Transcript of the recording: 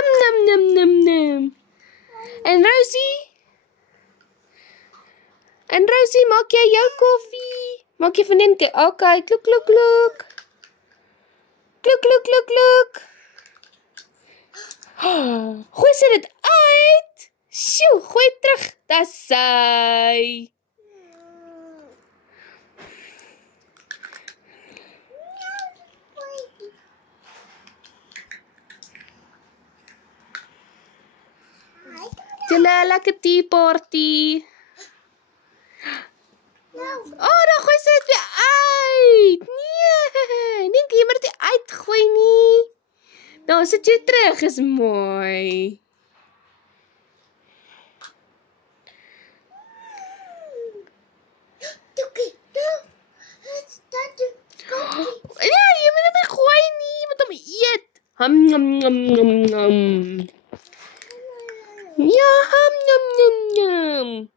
Ham nam nam nam nam. En Rosie, maak jy jou koffie? Maak jy van die okay, kluk kluk kluk. Kluk kluk kluk kluk. Gooi sy dit uit. Sjoe, gooi terug. Dis sy. Julle lekker tea party. Oh, dan gooi sy dit weer uit. Nee, dink jy moet dit uitgooi nie. Nou sit jy terug, is mooi. Ja, jy moet hom nie gooi nie, jy moet hom eet. Ham nom nom nom nom. Ja, ham nom nom nom.